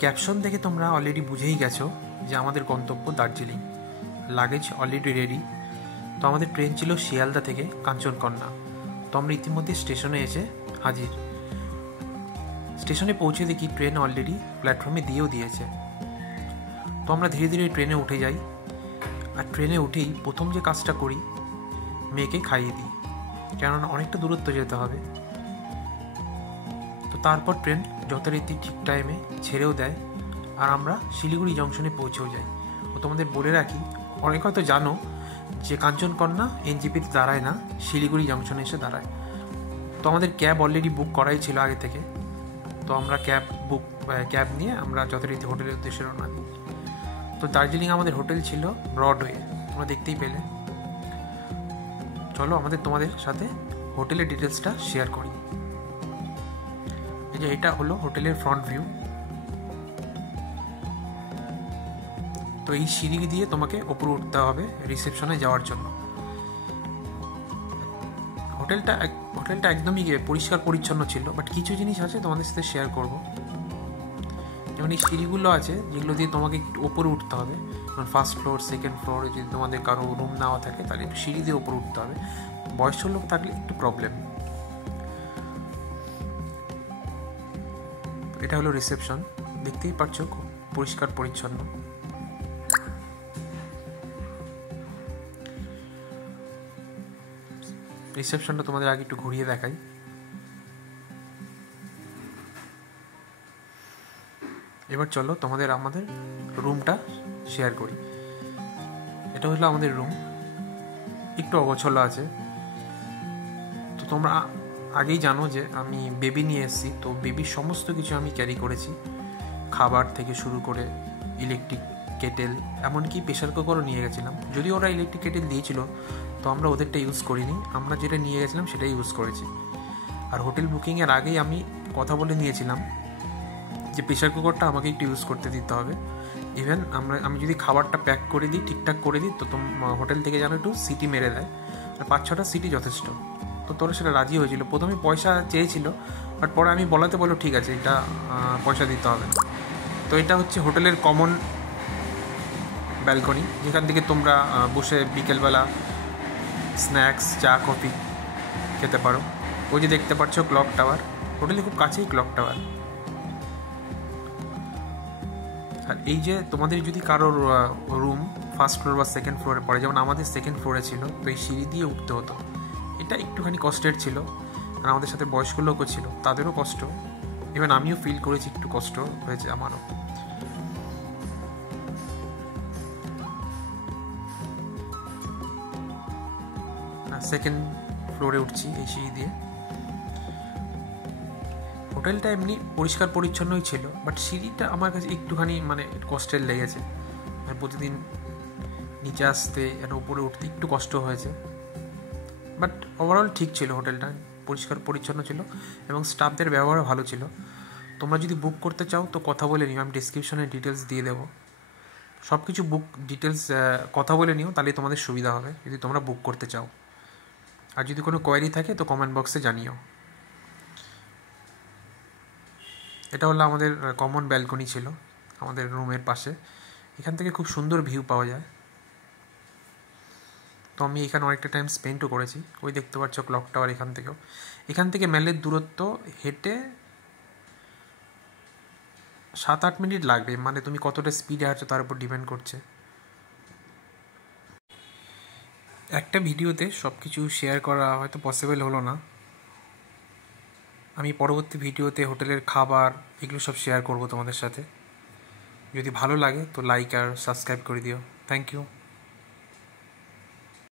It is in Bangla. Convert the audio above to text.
ক্যাপশন দেখে তোমরা অলরেডি বুঝেই গেছো যে আমাদের গন্তব্য দার্জিলিং। Luggage already ready. তো আমাদের ট্রেন ছিল শিয়ালদা থেকে কাঞ্চনকন্যা। তো আমরা ইতিমধ্যে স্টেশনে এসে হাজির। স্টেশনে পৌঁছে দেখি ট্রেন অলরেডি প্ল্যাটফর্মে দিয়েও দিয়েছে। তো আমরা ধীরে ধীরে ট্রেনে উঠে যাই। আর ট্রেনে উঠেই প্রথম যে কাজটা করি, মেয়েকে খাইয়ে দিই, কেননা অনেকটা দূরত্ব যেতে হবে। তো তারপর ট্রেন যথারীতি ঠিক টাইমে ছেড়েও দেয়, আর আমরা শিলিগুড়ি জংশনে পৌঁছেও যাই। ও তোমাদের বলে রাখি, অনেক হয়তো জানো যে কাঞ্চনকন্যা এনজেপিতে দাঁড়ায় না, শিলিগুড়ি জংশনে এসে দাঁড়ায়। তো আমাদের ক্যাব অলরেডি বুক করাই ছিল আগে থেকে। তো আমরা ক্যাব নিয়ে আমরা যথারীতি হোটেলের উদ্দেশ্যে রওনা দিই। তো দার্জিলিং আমাদের হোটেল ছিল ব্রডওয়ে, তোমরা দেখতেই পেলে। চলো তোমাদের সাথে হোটেলের ডিটেলসটা শেয়ার করি। এই যে এটা হলো হোটেলের ফ্রন্ট ভিউ। তো এই সিঁড়ি দিয়ে তোমাকে উপরে উঠতে হবে রিসেপশনে যাওয়ার জন্য। হোটেলটা একদমই পরিষ্কার পরিচ্ছন্ন ছিল, বাট কিছু জিনিস আছে তোমাদের সাথে শেয়ার করব। যেমন এই সিঁড়িগুলো আছে যেগুলো দিয়ে তোমাকে একটু উপরে উঠতে হবে। যেমন ফার্স্ট ফ্লোর, সেকেন্ড ফ্লোরে যদি তোমাদের কারো রুম নেওয়া থাকে তাহলে একটু সিঁড়ি দিয়ে উপরে উঠতে হবে। বয়স্ক লোক থাকলে একটু প্রবলেম। এটা হলো রিসেপশন, দেখতেই পাচ্ছ খুব পরিষ্কার পরিচ্ছন্ন। রিসেপশনটা তোমাদের আগে একটু ঘুরিয়ে দেখাই। এবার চলো আমাদের রুমটা শেয়ার করি। এটা হলো আমাদের রুম, একটু অগোছালো আছে। তো তোমরা আগেই জানো যে আমি বেবি নিয়ে এসেছি, তো বেবির সমস্ত কিছু আমি ক্যারি করেছি, খাবার থেকে শুরু করে ইলেকট্রিক কেটেল, এমনকি প্রেশার কুকারও নিয়ে গেছিলাম। যদিও ওরা ইলেকট্রিক কেটেল দিয়েছিল, তো আমরা ওদেরটা ইউজ করিনি, আমরা যেটা নিয়ে গেছিলাম সেটাই ইউজ করেছি। আর হোটেল বুকিংয়ের আগেই আমি কথা বলে নিয়েছিলাম যে প্রেশার কুকারটা আমাকে একটু ইউজ করতে দিতে হবে। ইভেন আমি যদি খাবারটা প্যাক করে দিই, ঠিকঠাক করে দিই, তো হোটেল থেকে যেন একটু সিটি মেরে দেয়, আর 5-6টা সিটি যথেষ্ট। তো তোরা সেটা রাজি হয়েছিল। প্রথমে পয়সা চেয়েছিল, বাট পরে আমি বলাতে বলো ঠিক আছে, এটা পয়সা দিতে হবে না। তো এটা হচ্ছে হোটেলের কমন ব্যালকনি, যেখান থেকে তোমরা বসে বিকেলবেলা স্ন্যাক্স, চা, কফি খেতে পারো। ওই যে দেখতে পাচ্ছ ক্লক টাওয়ার, হোটেলে খুব কাছেই ক্লক টাওয়ার। আর এই যে তোমাদের যদি কারোর রুম ফার্স্ট ফ্লোর বা সেকেন্ড ফ্লোরে পড়ে, যেমন আমাদের সেকেন্ড ফ্লোরে ছিল, তো এই সিঁড়ি দিয়ে উঠতে হতো। এটা একটুখানি কষ্টের ছিল, আর আমাদের সাথে বয়স্ক লোকও ছিল, তাদেরও কষ্ট। ইভেন আমিও ফিল করেছি, একটু কষ্ট হয়েছে আমারও। সেকেন্ড ফ্লোরে উঠছি এই সিঁড়ি দিয়ে। হোটেলটা এমনি পরিষ্কার পরিচ্ছন্নই ছিল, বাট সিঁড়িটা আমার কাছে একটুখানি কষ্টের লেগেছে। প্রতিদিন নিচে আসতে আর উপরে উঠতে একটু কষ্ট হয়েছে, বাট ওভারঅল ঠিক ছিল। হোটেলটা পরিষ্কার পরিচ্ছন্ন ছিল এবং স্টাফদের ব্যবহারও ভালো ছিল। তোমরা যদি বুক করতে চাও তো কথা বলে নিও, আমি ডিসক্রিপশনে ডিটেলস দিয়ে দেবো। সব কিছু ডিটেলস কথা বলে নিও, তাহলে তোমাদের সুবিধা হবে যদি তোমরা বুক করতে চাও। আর যদি কোনো কোয়ারি থাকে তো কমেন্ট বক্সে জানিও। এটা হলো আমাদের কমন ব্যালকনি ছিল আমাদের রুমের পাশে। এখান থেকে খুব সুন্দর ভিউ পাওয়া যায়। তো আমি এখানে অনেকটা টাইম স্পেন্ডও করেছি। ওই দেখতে পাচ্ছ ক্লক টাওয়ার। এখান থেকে মেলের দূরত্ব হেঁটে 7-8 মিনিট লাগবে, তুমি কতটা স্পিডে হাঁটছো তার উপর ডিপেন্ড করছে। একটা ভিডিওতে সব কিছু শেয়ার করা হয়তো পসিবল হলো না। আমি পরবর্তী ভিডিওতে হোটেলের খাবার এগুলো সব শেয়ার করব তোমাদের সাথে। যদি ভালো লাগে তো লাইক আর সাবস্ক্রাইব করে দিও। Thank you.